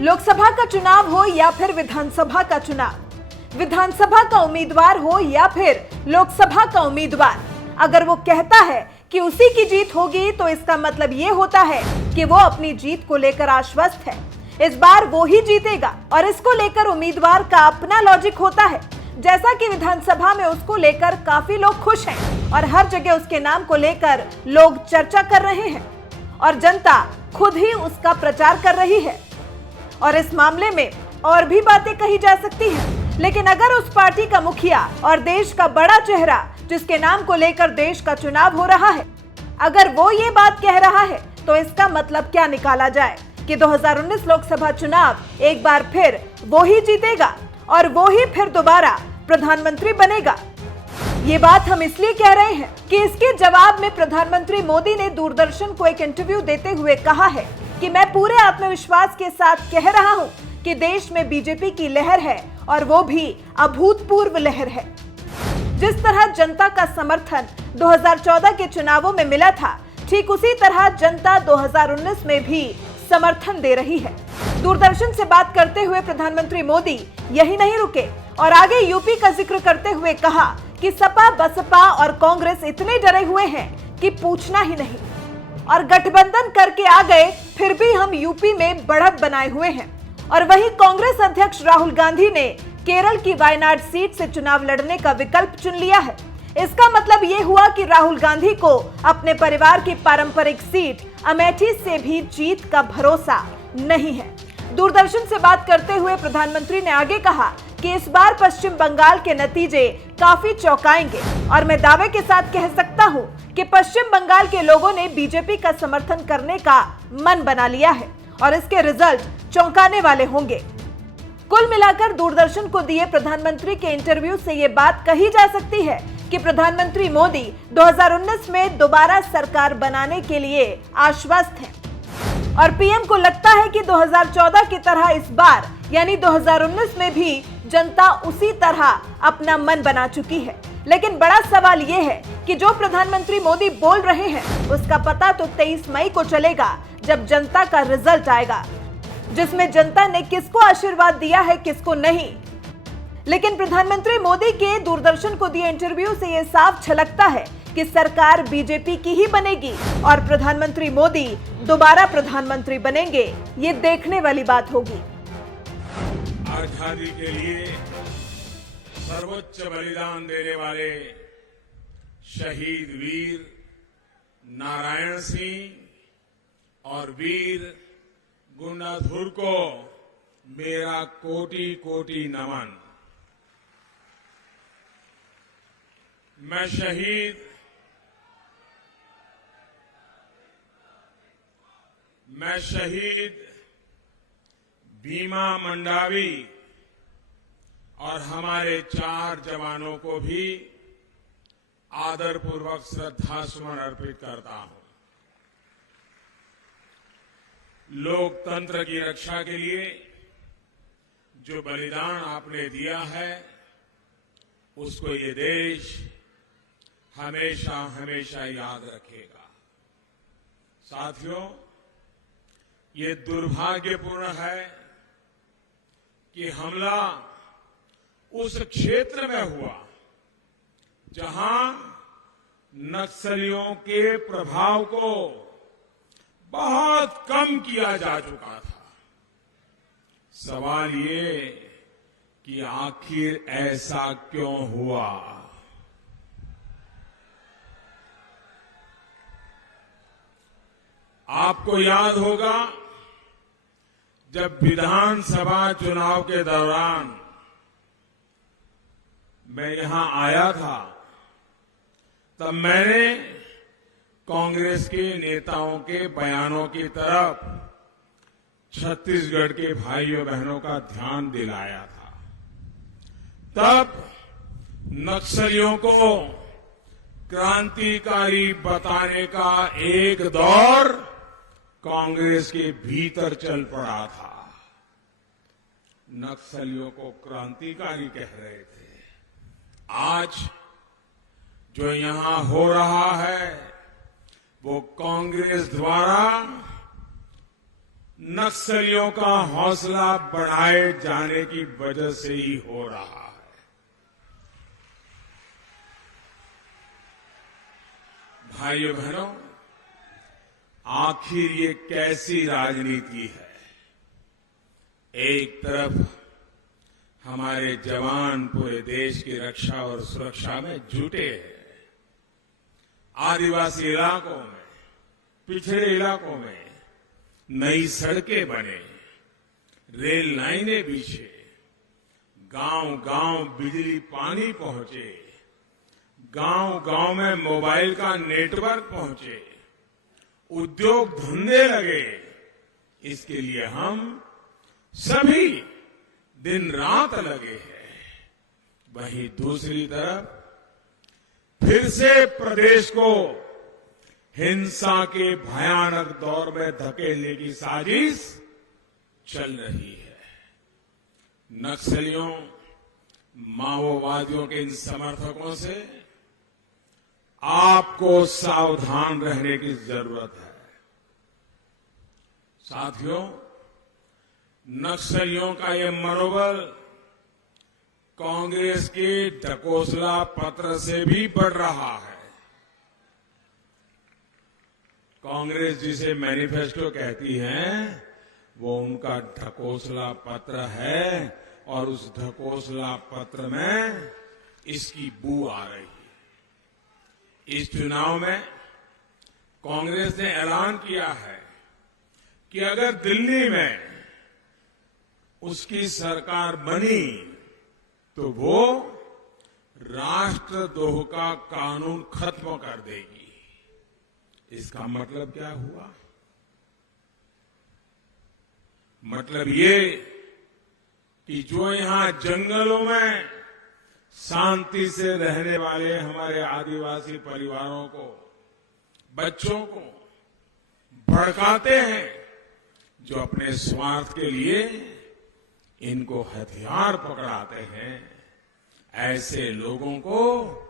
लोकसभा का चुनाव हो या फिर विधानसभा का चुनाव, विधानसभा का उम्मीदवार हो या फिर लोकसभा का उम्मीदवार, अगर वो कहता है कि उसी की जीत होगी तो इसका मतलब ये होता है कि वो अपनी जीत को लेकर आश्वस्त है। इस बार वो ही जीतेगा और इसको लेकर उम्मीदवार का अपना लॉजिक होता है। जैसा कि विधानसभा में उसको लेकर काफी लोग खुश हैं और हर जगह उसके नाम को लेकर लोग चर्चा कर रहे हैं और जनता खुद ही उसका प्रचार कर रही है। और इस मामले में और भी बातें कही जा सकती हैं, लेकिन अगर उस पार्टी का मुखिया और देश का बड़ा चेहरा जिसके नाम को लेकर देश का चुनाव हो रहा है, अगर वो ये बात कह रहा है तो इसका मतलब क्या निकाला जाए कि 2019 लोकसभा चुनाव एक बार फिर वो ही जीतेगा और वो ही फिर दोबारा प्रधानमंत्री बनेगा। ये बात हम इसलिए कह रहे हैं कि इसके जवाब में प्रधानमंत्री मोदी ने दूरदर्शन को एक इंटरव्यू देते हुए कहा है कि मैं पूरे आत्मविश्वास के साथ कह रहा हूं कि देश में बीजेपी की लहर है और वो भी अभूतपूर्व लहर है। जिस तरह जनता का समर्थन 2014 के चुनावों में मिला था, ठीक उसी तरह जनता 2019 में भी समर्थन दे रही है। दूरदर्शन से बात करते हुए प्रधानमंत्री मोदी यही नहीं रुके और आगे यूपी का जिक्र करते हुए कहा कि सपा, बसपा और कांग्रेस इतने डरे हुए हैं कि पूछना ही नहीं और गठबंधन करके आ गए, फिर भी हम यूपी में बढ़त बनाए हुए हैं। और वहीं कांग्रेस अध्यक्ष राहुल गांधी ने केरल की वायनाड सीट से चुनाव लड़ने का विकल्प चुन लिया है। इसका मतलब ये हुआ कि राहुल गांधी को अपने परिवार की पारंपरिक सीट अमेठी से भी जीत का भरोसा नहीं है। दूरदर्शन से बात करते हुए प्रधानमंत्री ने आगे कहा कि इस बार पश्चिम बंगाल के नतीजे काफी चौंकाएंगे और मैं दावे के साथ कह सकता हूं कि पश्चिम बंगाल के लोगों ने बीजेपी का समर्थन करने का मन बना लिया है और इसके रिजल्ट चौंकाने वाले होंगे। कुल मिलाकर दूरदर्शन को दिए प्रधानमंत्री के इंटरव्यू से ये बात कही जा सकती है कि प्रधानमंत्री मोदी 2019 में दोबारा सरकार बनाने के लिए आश्वस्त हैं और पीएम को लगता है कि 2014 की तरह इस बार यानी 2019 में भी जनता उसी तरह अपना मन बना चुकी है। लेकिन बड़ा सवाल यह है कि जो प्रधानमंत्री मोदी बोल रहे हैं उसका पता तो 23 मई को चलेगा, जब जनता का रिजल्ट आएगा, जिसमें जनता ने किसको आशीर्वाद दिया है किसको नहीं। लेकिन प्रधानमंत्री मोदी के दूरदर्शन को दिए इंटरव्यू से यह साफ झलकता है कि सरकार बीजेपी की ही बनेगी और प्रधानमंत्री मोदी दोबारा प्रधानमंत्री बनेंगे। ये देखने वाली बात होगी। आजादी के लिए सर्वोच्च बलिदान देने वाले शहीद वीर नारायण सिंह और वीर गुंडाधुर को मेरा कोटि कोटि नमन। मैं शहीद भीमा मंडावी और हमारे 4 जवानों को भी आदरपूर्वक श्रद्धासुमन अर्पित करता हूं। लोकतंत्र की रक्षा के लिए जो बलिदान आपने दिया है उसको ये देश हमेशा हमेशा याद रखेगा। साथियों, ये दुर्भाग्यपूर्ण है कि हमला उस क्षेत्र में हुआ जहां नक्सलियों के प्रभाव को बहुत कम किया जा चुका था। सवाल ये कि आखिर ऐसा क्यों हुआ? आपको याद होगा, जब विधानसभा चुनाव के दौरान मैं यहां आया था, तब मैंने कांग्रेस के नेताओं के बयानों की तरफ छत्तीसगढ़ के भाइयों बहनों का ध्यान दिलाया था। तब नक्सलियों को क्रांतिकारी बताने का एक दौर कांग्रेस के भीतर चल पड़ा था। नक्सलियों को क्रांतिकारी कह रहे थे। आज जो यहां हो रहा है वो कांग्रेस द्वारा नक्सलियों का हौसला बढ़ाए जाने की वजह से ही हो रहा है। भाइयों बहनों, आखिर ये कैसी राजनीति है? एक तरफ हमारे जवान पूरे देश की रक्षा और सुरक्षा में जुटे हैं। आदिवासी इलाकों में, पिछड़े इलाकों में नई सड़कें बने, रेल लाइनें बिछे, गांव-गांव बिजली पानी पहुंचे, गांव-गांव में मोबाइल का नेटवर्क पहुंचे, उद्योग धंधे लगे। इसके लिए हम सभी दिन रात लगे हैं। वहीं दूसरी तरफ फिर से प्रदेश को हिंसा के भयानक दौर में धकेलने की साजिश चल रही है। नक्सलियों, माओवादियों के इन समर्थकों से आपको सावधान रहने की जरूरत है। साथियों, नक्सलियों का ये मनोबल कांग्रेस के ढकोसला पत्र से भी बढ़ रहा है। कांग्रेस जिसे मैनिफेस्टो कहती है, वो उनका ढकोसला पत्र है और उस ढकोसला पत्र में इसकी बू आ रही है। इस चुनाव में कांग्रेस ने ऐलान किया है कि अगर दिल्ली में उसकी सरकार बनी तो वो राष्ट्रद्रोह का कानून खत्म कर देगी। इसका मतलब क्या हुआ? मतलब ये कि जो यहां जंगलों में शांति से रहने वाले हमारे आदिवासी परिवारों को, बच्चों को भड़काते हैं, जो अपने स्वार्थ के लिए इनको हथियार पकड़ाते हैं, ऐसे लोगों को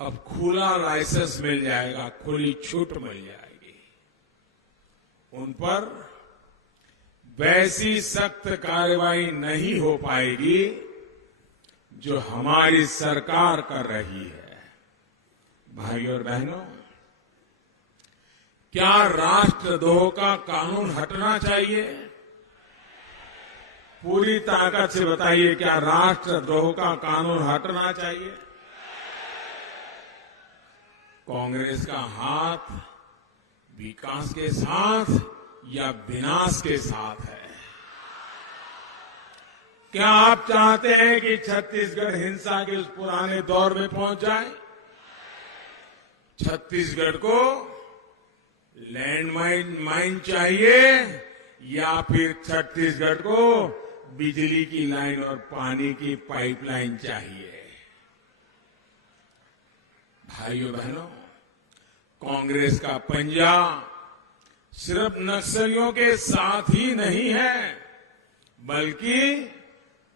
अब खुला लाइसेंस मिल जाएगा, खुली छूट मिल जाएगी। उन पर वैसी सख्त कार्रवाई नहीं हो पाएगी जो हमारी सरकार कर रही है। भाइयों और बहनों, क्या राष्ट्रद्रोह का कानून हटना चाहिए? पूरी ताकत से बताइए, क्या राष्ट्रद्रोह का कानून हटना चाहिए? कांग्रेस का हाथ विकास के साथ या विनाश के साथ है? क्या आप चाहते हैं कि छत्तीसगढ़ हिंसा के उस पुराने दौर में पहुंच जाए? छत्तीसगढ़ को लैंडमाइन चाहिए या फिर छत्तीसगढ़ को बिजली की लाइन और पानी की पाइपलाइन चाहिए? भाइयों बहनों, कांग्रेस का पंजा सिर्फ नक्सलियों के साथ ही नहीं है, बल्कि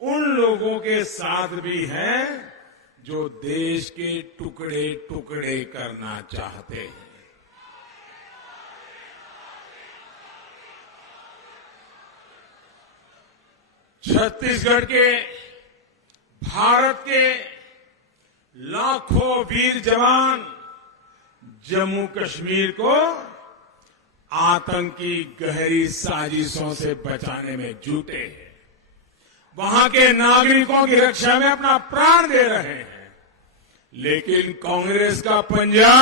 उन लोगों के साथ भी है जो देश के टुकड़े टुकड़े करना चाहते हैं। छत्तीसगढ़ के, भारत के लाखों वीर जवान जम्मू कश्मीर को आतंकी गहरी साजिशों से बचाने में जुटे हैं। वहां के नागरिकों की रक्षा में अपना प्राण दे रहे हैं। लेकिन कांग्रेस का पंजा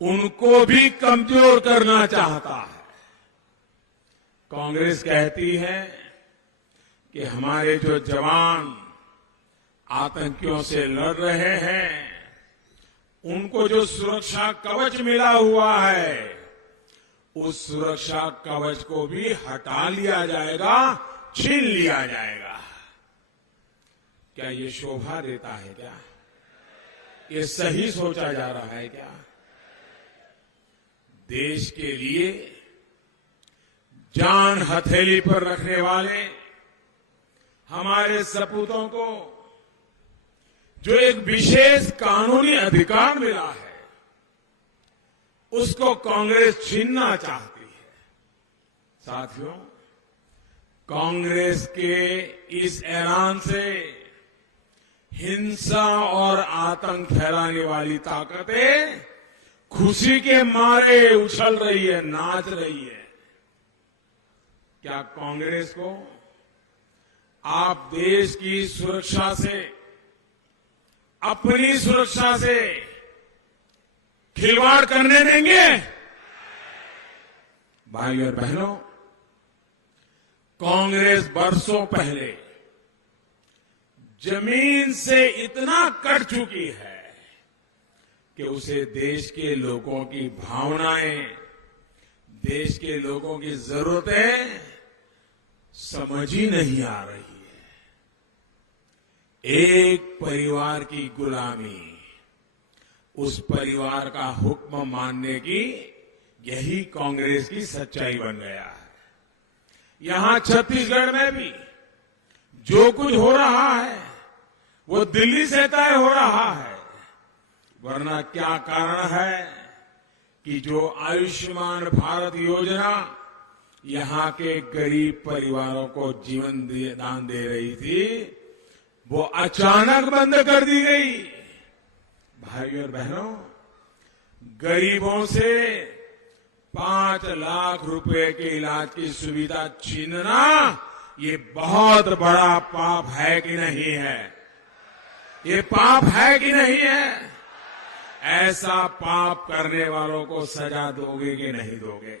उनको भी कमजोर करना चाहता है। कांग्रेस कहती है कि हमारे जो जवान आतंकियों से लड़ रहे हैं, उनको जो सुरक्षा कवच मिला हुआ है, उस सुरक्षा कवच को भी हटा लिया जाएगा, छीन लिया जाएगा। क्या ये शोभा देता है? क्या ये सही सोचा जा रहा है? क्या देश के लिए जान हथेली पर रखने वाले हमारे सपूतों को जो एक विशेष कानूनी अधिकार मिला है, उसको कांग्रेस छीनना चाहती है। साथियों, कांग्रेस के इस ऐलान से हिंसा और आतंक फैलाने वाली ताकतें खुशी के मारे उछल रही है, नाच रही है। क्या कांग्रेस को आप देश की सुरक्षा से, अपनी सुरक्षा से खिलवाड़ करने देंगे? भाइयों और बहनों, कांग्रेस बरसों पहले जमीन से इतना कट चुकी है कि उसे देश के लोगों की भावनाएं, देश के लोगों की जरूरतें समझ ही नहीं आ रही है। एक परिवार की गुलामी, उस परिवार का हुक्म मानने की यही कांग्रेस की सच्चाई बन गया है। यहां छत्तीसगढ़ में भी जो कुछ हो रहा है वो दिल्ली से तय हो रहा है, वरना क्या कारण है कि जो आयुष्मान भारत योजना यहां के गरीब परिवारों को जीवन दान दे रही थी, वो अचानक बंद कर दी गई। भाइयों और बहनों, गरीबों से 5 लाख रुपए के इलाज की सुविधा छीनना ये बहुत बड़ा पाप है कि नहीं है? ये पाप है कि नहीं है? ऐसा पाप करने वालों को सजा दोगे कि नहीं दोगे?